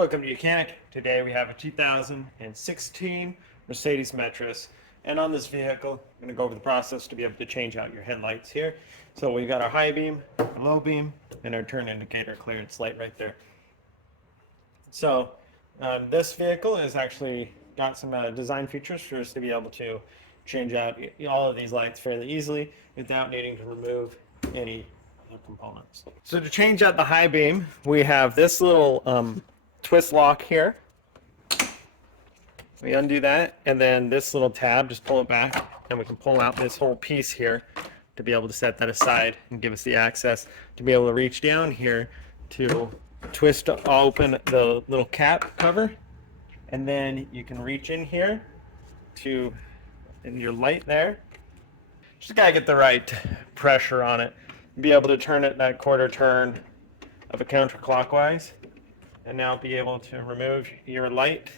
Welcome to Mechanic. Today we have a 2016 Mercedes Metris, and on this vehicle I'm going to go over the process to be able to change out your headlights here. So we've got our high beam, low beam, and our turn indicator clearance light right there. So this vehicle has actually got some design features for us to be able to change out all of these lights fairly easily without needing to remove any components. So to change out the high beam, we have this little twist lock here. We undo that, and then this little tab, just pull it back, and we can pull out this whole piece here to be able to set that aside and give us the access to be able to reach down here to twist open the little cap cover, and then you can reach in here to your light there. Just gotta get the right pressure on it. Be able to turn it that quarter turn of a counterclockwise, and now be able to remove your light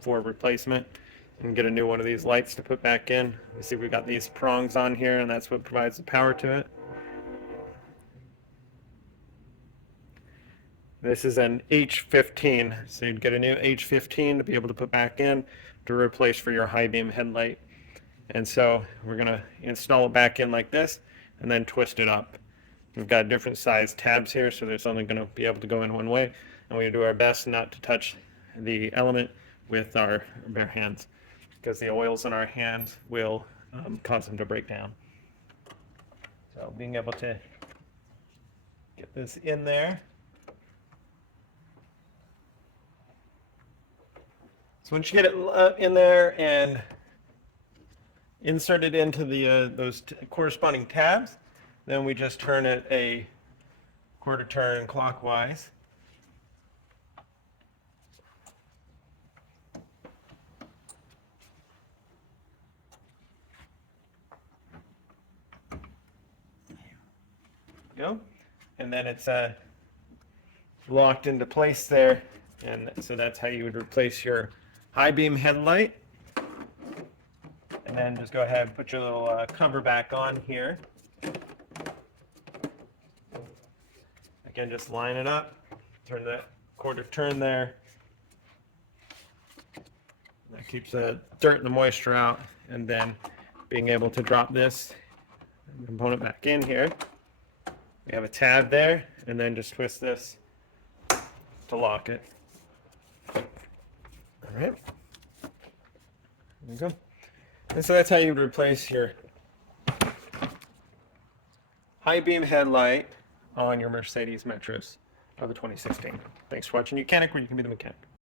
for replacement and get a new one of these lights to put back in. You see we've got these prongs on here, and that's what provides the power to it. This is an H15, so you'd get a new H15 to be able to put back in to replace for your high beam headlight. And so we're going to install it back in like this and then twist it up. We've got different size tabs here, so there's only going to be able to go in one way, and we do our best not to touch the element with our bare hands, because the oils in our hands will cause them to break down. So being able to get this in there. So once you get it in there and insert it into the those corresponding tabs, then we just turn it a quarter turn clockwise. Go, and then it's locked into place there, and so that's how you would replace your high beam headlight. And then just go ahead and put your little cover back on here. Again, just line it up, turn that quarter turn there. That keeps the dirt and the moisture out, and then being able to drop this component back in here. We have a tab there, and then just twist this to lock it. All right, there we go. And so that's how you would replace your high beam headlight on your Mercedes Metris of the 2016. Thanks for watching Mechanic, where you can be the mechanic.